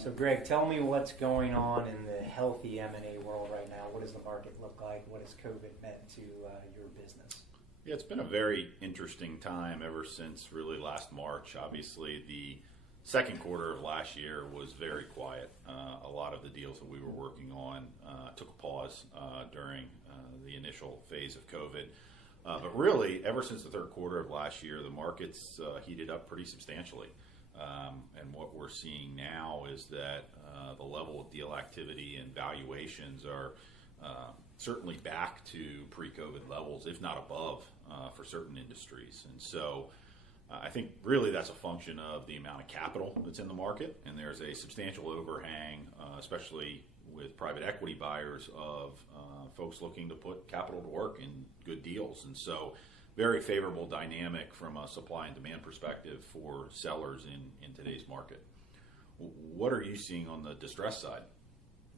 So Greg, tell me what's going on in the healthy M&A world right now. What does the market look like? What has COVID meant to your business? Yeah, it's been a very interesting time ever since really last March. Obviously, the second quarter of last year was very quiet. A lot of the deals that we were working on took a pause during the initial phase of COVID. But really, ever since the third quarter of last year, the market's heated up pretty substantially. And what we're seeing now is that the level of deal activity and valuations are certainly back to pre-COVID levels, if not above, for certain industries. And so I think really that's a function of the amount of capital that's in the market, and there's a substantial overhang, especially with private equity buyers, of folks looking to put capital to work in good deals. And so very favorable dynamic from a supply and demand perspective for sellers in today's market. What are you seeing on the distress side?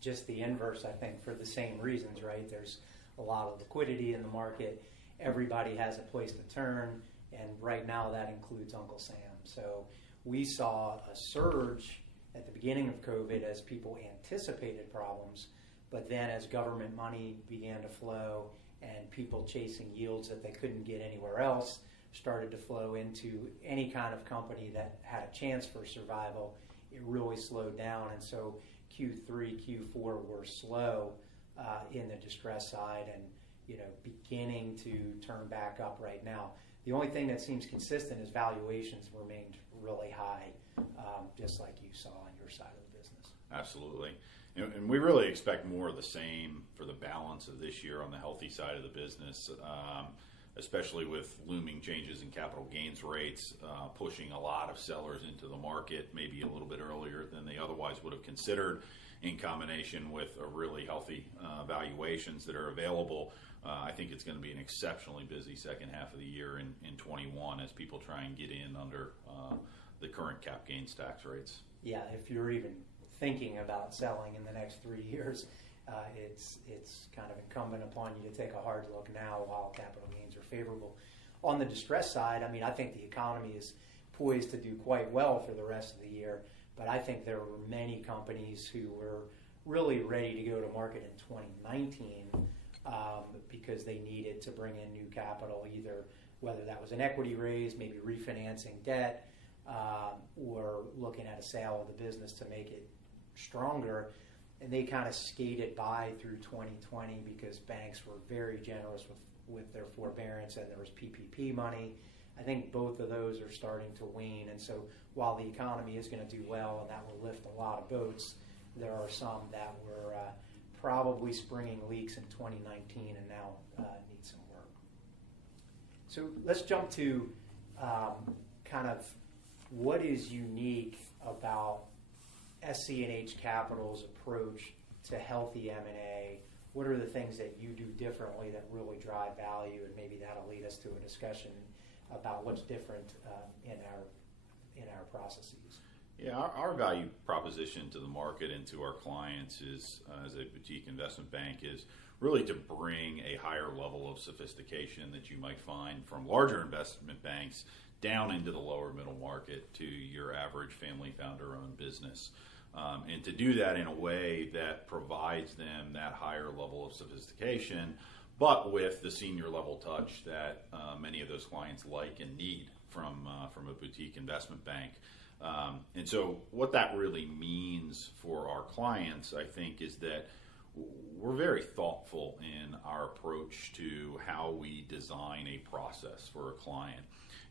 Just the inverse, I think, for the same reasons, right? There's a lot of liquidity in the market. Everybody has a place to turn, and right now that includes Uncle Sam. So we saw a surge at the beginning of COVID as people anticipated problems, but then as government money began to flow and people chasing yields that they couldn't get anywhere else started to flow into any kind of company that had a chance for survival, it really slowed down. And so Q3, Q4 were slow in the distress side, and beginning to turn back up right now. The only thing that seems consistent is valuations remained really high, just like you saw on your side of the business. Absolutely. And we really expect more of the same for the balance of this year on the healthy side of the business, especially with looming changes in capital gains rates, pushing a lot of sellers into the market maybe a little bit earlier than they otherwise would have considered, in combination with a really healthy valuations that are available. I think it's going to be an exceptionally busy second half of the year in 21 as people try and get in under the current cap gains tax rates. Yeah, if you're even thinking about selling in the next 3 years, it's kind of incumbent upon you to take a hard look now while capital gains are favorable. On the distress side, I think the economy is poised to do quite well for the rest of the year, but I think there were many companies who were really ready to go to market in 2019 because they needed to bring in new capital, either whether that was an equity raise, maybe refinancing debt, or looking at a sale of the business to make it stronger. And they kind of skated by through 2020 because banks were very generous with their forbearance, and there was PPP money. I think both of those are starting to wane. And so while the economy is going to do well and that will lift a lot of boats, there are some that were probably springing leaks in 2019 and now need some work. So let's jump to kind of what is unique about SC&H Capital's approach to healthy M&A. What are the things that you do differently that really drive value? And maybe that'll lead us to a discussion about what's different in our processes. Yeah, our value proposition to the market and to our clients is, as a boutique investment bank, is really to bring a higher level of sophistication that you might find from larger investment banks down into the lower middle market to your average family founder-owned business. And to do that in a way that provides them that higher level of sophistication, but with the senior level touch that many of those clients like and need from a boutique investment bank. And so what that really means for our clients, I think, is that we're very thoughtful in our approach to how we design a process for a client.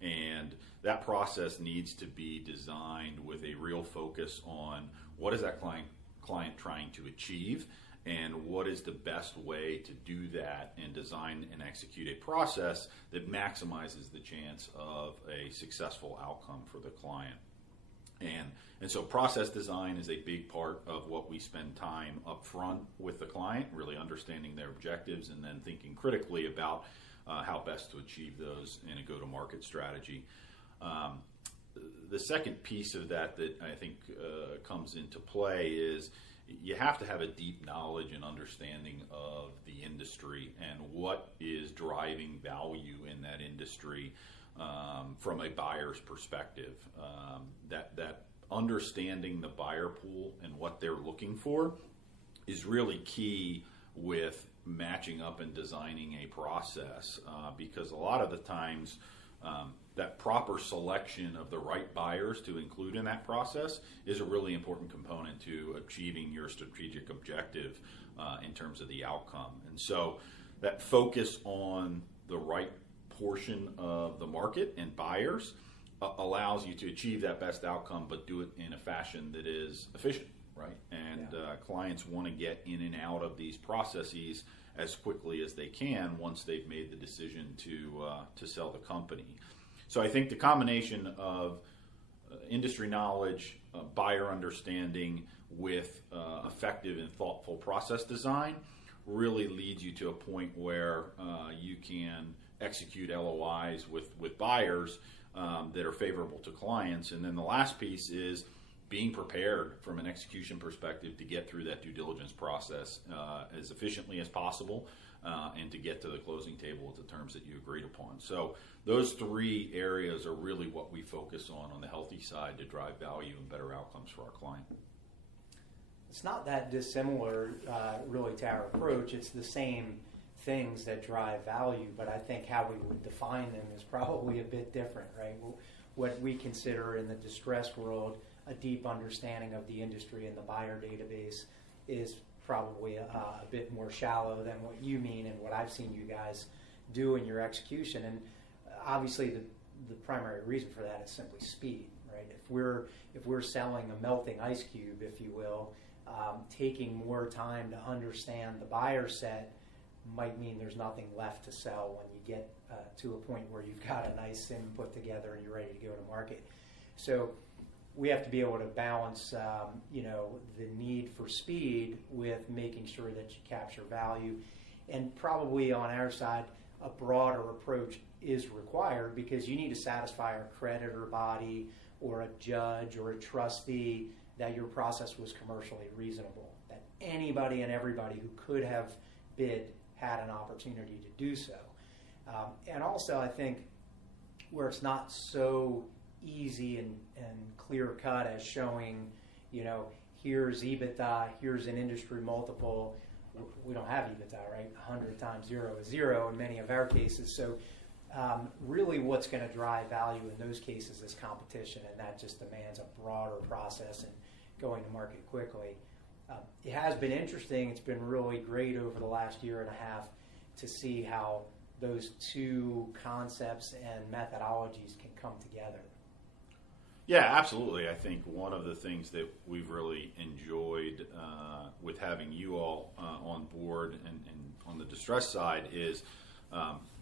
And that process needs to be designed with a real focus on what is that client trying to achieve, and what is the best way to do that and design and execute a process that maximizes the chance of a successful outcome for the client. And so process design is a big part of what we spend time up front with the client, really understanding their objectives and then thinking critically about how best to achieve those in a go-to-market strategy. The second piece of that I think comes into play is you have to have a deep knowledge and understanding of the industry and what is driving value in that industry from a buyer's perspective. That understanding the buyer pool and what they're looking for is really key with matching up and designing a process, because a lot of the times that proper selection of the right buyers to include in that process is a really important component to achieving your strategic objective in terms of the outcome. And so that focus on the right portion of the market and buyers allows you to achieve that best outcome, but do it in a fashion that is efficient, right? And clients want to get in and out of these processes as quickly as they can once they've made the decision to sell the company. So I think the combination of industry knowledge, buyer understanding with effective and thoughtful process design really leads you to a point where you can execute LOIs with buyers that are favorable to clients. And then the last piece is being prepared from an execution perspective to get through that due diligence process as efficiently as possible and to get to the closing table with the terms that you agreed upon. So those three areas are really what we focus on the healthy side to drive value and better outcomes for our client. It's not that dissimilar really to our approach. It's the same things that drive value, but I think how we would define them is probably a bit different, right? What we consider in the distressed world a deep understanding of the industry and the buyer database is probably a bit more shallow than what you mean and what I've seen you guys do in your execution. And obviously the primary reason for that is simply speed, right? If we're selling a melting ice cube, if you will, taking more time to understand the buyer set might mean there's nothing left to sell when you get to a point where you've got a nice sim put together and you're ready to go to market. So we have to be able to balance, the need for speed with making sure that you capture value. And probably on our side, a broader approach is required because you need to satisfy a creditor body or a judge or a trustee that your process was commercially reasonable, that anybody and everybody who could have bid had an opportunity to do so. And also, I think where it's not so easy and clear cut as showing, here's EBITDA, here's an industry multiple. We don't have EBITDA, right? 100 times 0 is 0 in many of our cases. So really what's going to drive value in those cases is competition, and that just demands a broader process and going to market quickly. It has been interesting. It's been really great over the last year and a half to see how those two concepts and methodologies can come together. Yeah, absolutely. I think one of the things that we've really enjoyed with having you all on board and on the distress side is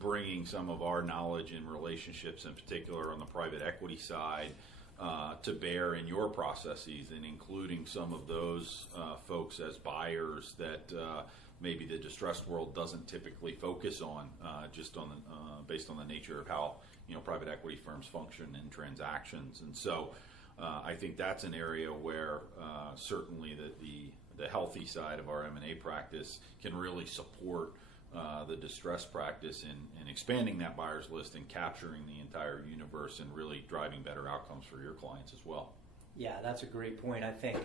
bringing some of our knowledge and relationships, in particular on the private equity side, to bear in your processes, and including some of those folks as buyers that maybe the distressed world doesn't typically focus on, just on based on the nature of how private equity firms function in transactions. And so I think that's an area where certainly the healthy side of our M&A practice can really support the distress practice in expanding that buyers list and capturing the entire universe and really driving better outcomes for your clients as well. Yeah, that's a great point. I think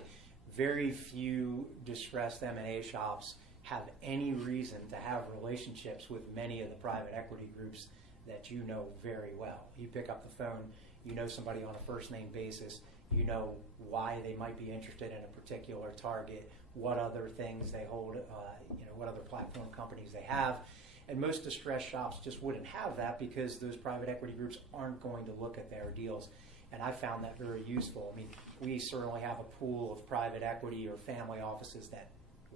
very few distressed M&A shops have any reason to have relationships with many of the private equity groups that you know very well. You pick up the phone, you know somebody on a first name basis, you know why they might be interested in a particular target, what other things they hold, what other platform companies they have. And most distressed shops just wouldn't have that because those private equity groups aren't going to look at their deals. And I found that very useful. I mean, we certainly have a pool of private equity or family offices that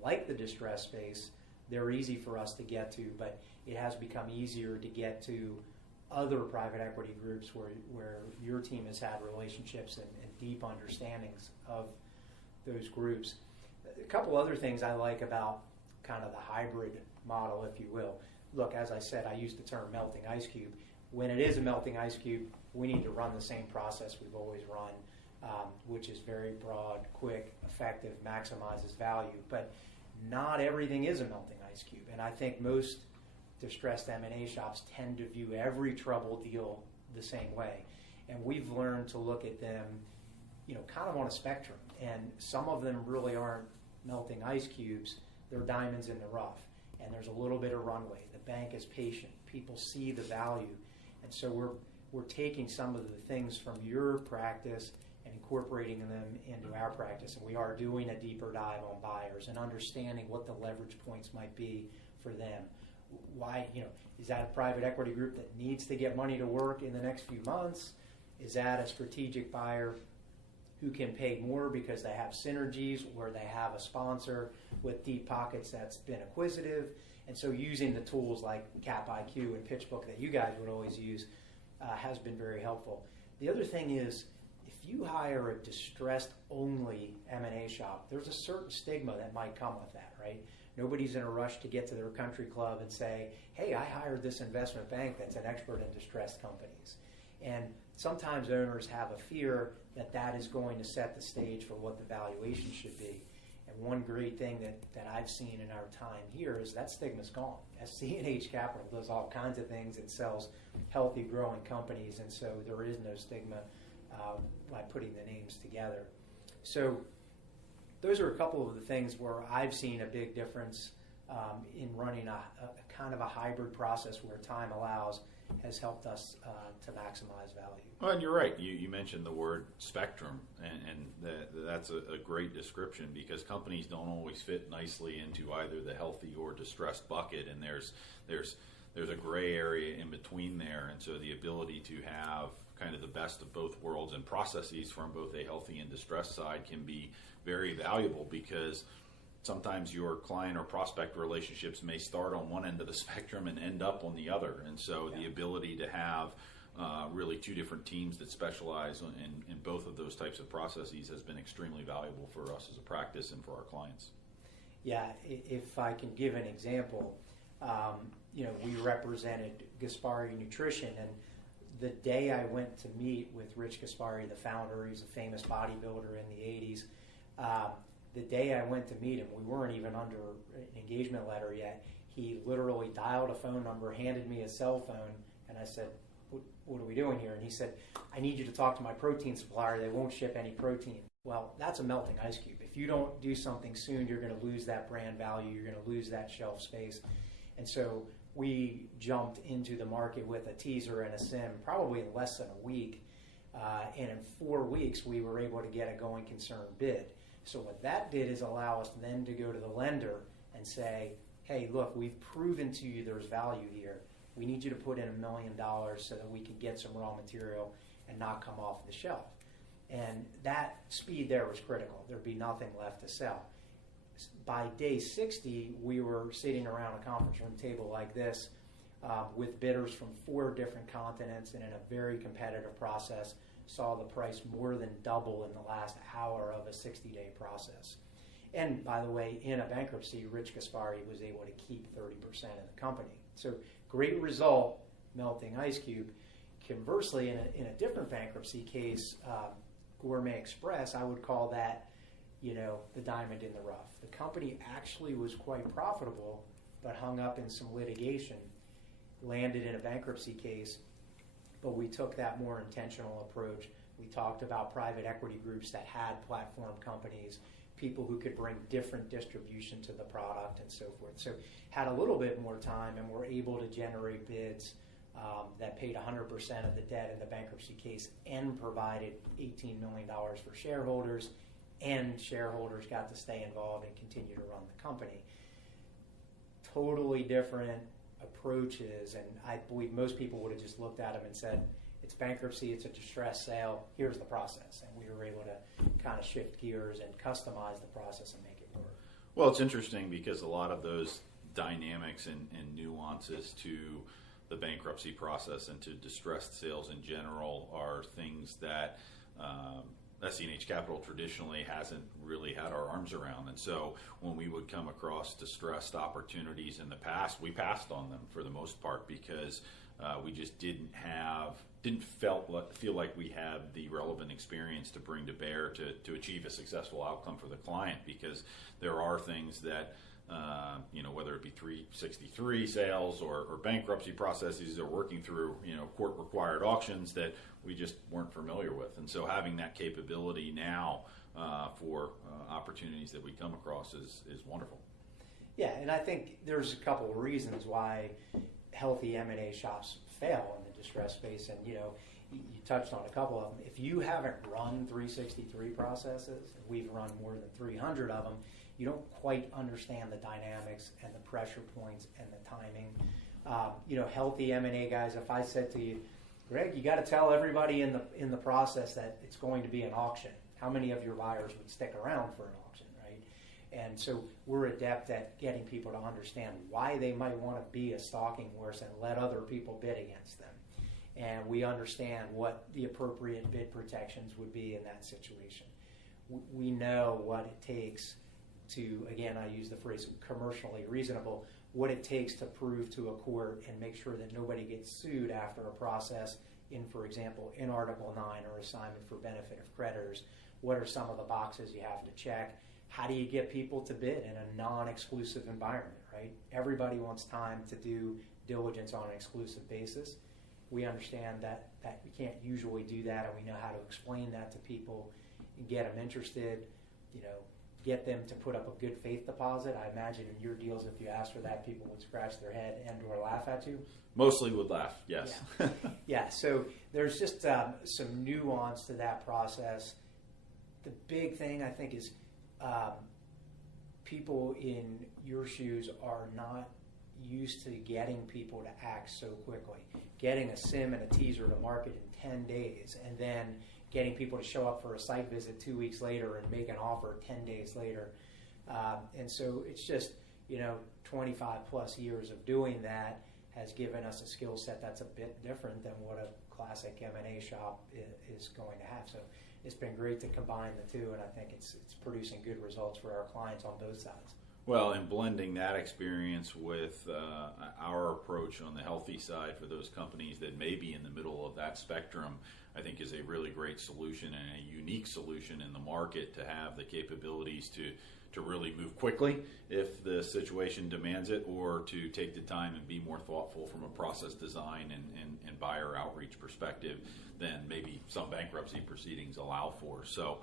like the distress space. They're easy for us to get to, but it has become easier to get to other private equity groups where your team has had relationships and deep understandings of those groups. A couple other things I like about kind of the hybrid model, if you will. Look, as I said, I use the term melting ice cube. When it is a melting ice cube, we need to run the same process we've always run, which is very broad, quick, effective, maximizes value. But not everything is a melting ice cube. And I think most distressed M&A shops tend to view every troubled deal the same way. And we've learned to look at them kind of on a spectrum. And some of them really aren't melting ice cubes. They're diamonds in the rough. And there's a little bit of runway. The bank is patient. People see the value. And so we're taking some of the things from your practice and incorporating them into our practice. And we are doing a deeper dive on buyers and understanding what the leverage points might be for them. Why, is that a private equity group that needs to get money to work in the next few months? Is that a strategic buyer who can pay more because they have synergies, where they have a sponsor with deep pockets that's been acquisitive? And so using the tools like Cap IQ and PitchBook that you guys would always use has been very helpful. The other thing is, if you hire a distressed-only M&A shop, there's a certain stigma that might come with that, right? Nobody's in a rush to get to their country club and say, hey, I hired this investment bank that's an expert in distressed companies. And sometimes owners have a fear that that is going to set the stage for what the valuation should be. And one great thing that I've seen in our time here is that stigma's gone. SC&H Capital does all kinds of things. It sells healthy, growing companies, and so there is no stigma by putting the names together. So those are a couple of the things where I've seen a big difference in running a kind of a hybrid process where time allows has helped us to maximize value. Well, and you're right. You mentioned the word spectrum, and that's a great description, because companies don't always fit nicely into either the healthy or distressed bucket, and there's a gray area in between there, and so the ability to have kind of the best of both worlds and processes from both a healthy and distressed side can be very valuable, because sometimes your client or prospect relationships may start on one end of the spectrum and end up on the other. And so the ability to have really two different teams that specialize in both of those types of processes has been extremely valuable for us as a practice and for our clients. Yeah, if I can give an example, we represented Gaspari Nutrition, and the day I went to meet with Rich Gaspari, the founder, he's a famous bodybuilder in the 80s, the day I went to meet him, we weren't even under an engagement letter yet. He literally dialed a phone number, handed me a cell phone, and I said, what are we doing here? And he said, I need you to talk to my protein supplier. They won't ship any protein. Well, that's a melting ice cube. If you don't do something soon, you're going to lose that brand value. You're going to lose that shelf space. And so we jumped into the market with a teaser and a sim probably in less than a week. And in 4 weeks, we were able to get a going concern bid. So what that did is allow us then to go to the lender and say, hey, look, we've proven to you there's value here. We need you to put in $1 million so that we can get some raw material and not come off the shelf. And that speed there was critical. There'd be nothing left to sell. By day 60, we were sitting around a conference room table like this with bidders from 4 different continents, and in a very competitive process, saw the price more than double in the last hour of a 60-day process. And by the way, in a bankruptcy, Rich Gaspari was able to keep 30% of the company. So great result, melting ice cube. Conversely, in a different bankruptcy case, Gourmet Express, I would call that, the diamond in the rough. The company actually was quite profitable, but hung up in some litigation, landed in a bankruptcy case. But we took that more intentional approach. We talked about private equity groups that had platform companies, people who could bring different distribution to the product and so forth. So had a little bit more time and were able to generate bids that paid 100% of the debt in the bankruptcy case and provided $18 million for shareholders, and shareholders got to stay involved and continue to run the company. Totally different approaches, and I believe most people would have just looked at them and said, it's bankruptcy, it's a distressed sale, here's the process. And we were able to kind of shift gears and customize the process and make it work. Well, it's interesting because a lot of those dynamics and nuances to the bankruptcy process and to distressed sales in general are things that SC&H Capital traditionally hasn't really had our arms around. And so when we would come across distressed opportunities in the past, we passed on them for the most part because we just didn't feel like we had the relevant experience to bring to bear to achieve a successful outcome for the client, because there are things that whether it be 363 sales or bankruptcy processes or working through, court-required auctions that we just weren't familiar with. And so having that capability now for opportunities that we come across is wonderful. Yeah, and I think there's a couple of reasons why healthy M&A shops fail in the distress space, and you touched on a couple of them. If you haven't run 363 processes, and we've run more than 300 of them, you don't quite understand the dynamics and the pressure points and the timing. Healthy M&A guys, if I said to you, Greg, you got to tell everybody in the process that it's going to be an auction, how many of your buyers would stick around for an auction, right? And so we're adept at getting people to understand why they might want to be a stalking horse and let other people bid against them. And we understand what the appropriate bid protections would be in that situation. We know what it takes to, again, I use the phrase commercially reasonable, what it takes to prove to a court and make sure that nobody gets sued after a process in, for example, in Article 9 or assignment for benefit of creditors. What are some of the boxes you have to check? How do you get people to bid in a non-exclusive environment, right? Everybody wants time to do diligence on an exclusive basis. We understand that we can't usually do that, and we know how to explain that to people and get them interested, get them to put up a good faith deposit. I imagine in your deals, if you asked for that, people would scratch their head and or laugh at you. Mostly would laugh, yes. Yeah, so there's just some nuance to that process. The big thing, I think, is people in your shoes are not used to getting people to act so quickly. Getting a sim and a teaser to market in 10 days and then getting people to show up for a site visit 2 weeks later and make an offer 10 days later. And so it's just, 25 plus years of doing that has given us a skill set that's a bit different than what a classic M&A shop is going to have. So it's been great to combine the two, and I think it's producing good results for our clients on both sides. Well, and blending that experience with our approach on the healthy side for those companies that may be in the middle of that spectrum, I think is a really great solution and a unique solution in the market to have the capabilities to really move quickly if the situation demands it, or to take the time and be more thoughtful from a process design and buyer outreach perspective than maybe some bankruptcy proceedings allow for. So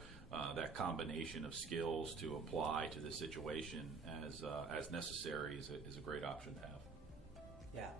that combination of skills to apply to the situation as necessary is a great option to have. Yeah.